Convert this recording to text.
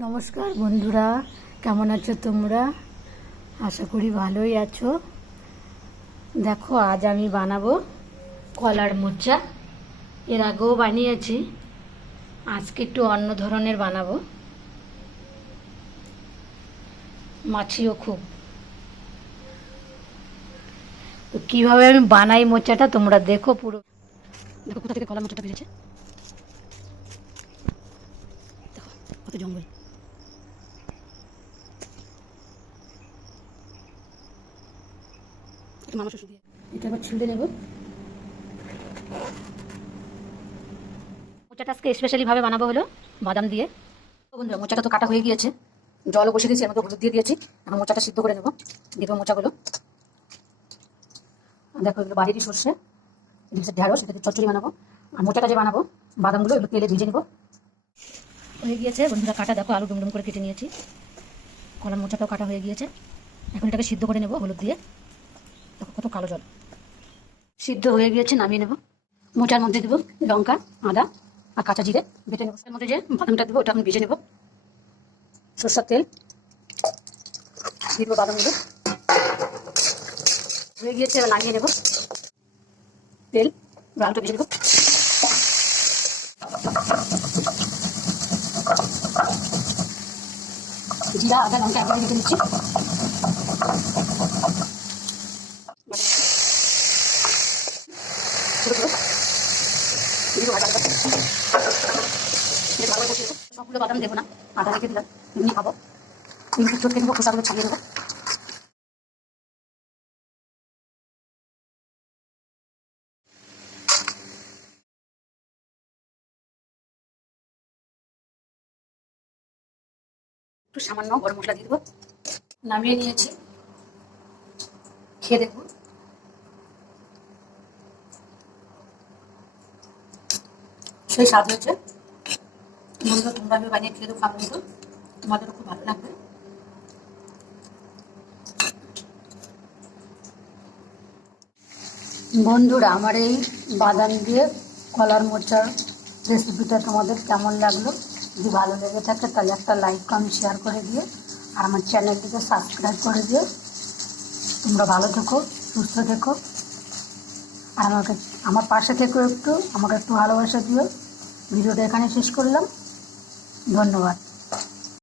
নমস্কার বন্ধুরা, কেমন আছো তোমরা? আশা করি ভালোই আছো। দেখো, আজ আমি বানাবো কলার মোচা। এর আগেও বানিয়েছি, আজকে একটু অন্য ধরনের বানাবো। মাছিও খুব। তো কীভাবে আমি বানাই মোচাটা তোমরা দেখো পুরো। দেখো কোথা থেকে কলার মোচাটা বেরিয়েছে, দেখো কত জঙ্গল। মানুষ দিয়ে এটা আবার ছিঁড়ে নেব। মোচাটা আজকে স্পেশালিভাবে বানাবো হলো বাদাম দিয়ে। বন্ধুরা, মোচাটা তো কাটা হয়ে গিয়েছে, জলও বসে দিয়েছি, এর মধ্যে হলুদ দিয়ে দিয়েছি। এখন মোচাটা সিদ্ধ করে নেবো। দিয়ে দেবো মোচাগুলো। দেখো, এগুলো বাড়িরই সর্ষে, এদিকে ঢেঁড়স, এটাতে চচ্চড়ি বানাবো। আর মোচাটা যে বানাবো, বাদামগুলো এগুলো তেলে ভেজে নেবো। হয়ে গিয়েছে বন্ধুরা কাটা, দেখো আলু ডুমডুম করে কেটে নিয়েছি। কলার মোচাটাও কাটা হয়ে গিয়েছে। এখন এটাকে সিদ্ধ করে নেবো হলুদ দিয়ে। দেখো কত কালো জল। সিদ্ধ হয়ে গিয়েছে, নামিয়ে নেবো। মোচার মধ্যে দেবো লঙ্কা, আদা আর কাঁচা জিরে বেটে নেবো। এর মধ্যে যে বাদামটা দেবো ওটা আমি ভেজে নেবো। সরষের তেল দিয়ে দেবো, বাদামগুলো হয়ে গিয়েছে, এবার নামিয়ে নেবো। তেল আলুটা ভেজে নেবো। জিরা, আদা, লঙ্কা একবারে ভেজে নিচ্ছি। সবগুলো বাদাম দেবো না, আদা রেখে দিলাম, এমনি খাবো। কিন্তু চটকে নেবো, খোসাগুলো ছাড়িয়ে নেবো। একটু সামান্য গরম মশলা দিয়ে দেবো। নামিয়ে নিয়েছি, খেয়ে দেখবো। সেই স্বাদ হয়েছে। বন্ধুরা, তোমরা আমি বানিয়ে খেয়ে দেখো, কিন্তু তোমাদেরও খুব ভালো লাগবে। বন্ধুরা, আমার এই বাদাম দিয়ে কলার মোচার রেসিপিটা তোমাদের কেমন লাগলো? যদি ভালো লেগে থাকে তাহলে একটা লাইক, কমেন্ট, শেয়ার করে দিয়ে আর আমার চ্যানেলটিকে সাবস্ক্রাইব করে দিয়ে তোমরা ভালো থেকো, সুস্থ থেকো। আর আমার পাশে থেকো, আমাকে একটু ভালোবাসা দিও। ভিডিওটা এখানে শেষ করলাম। ধন্যবাদ।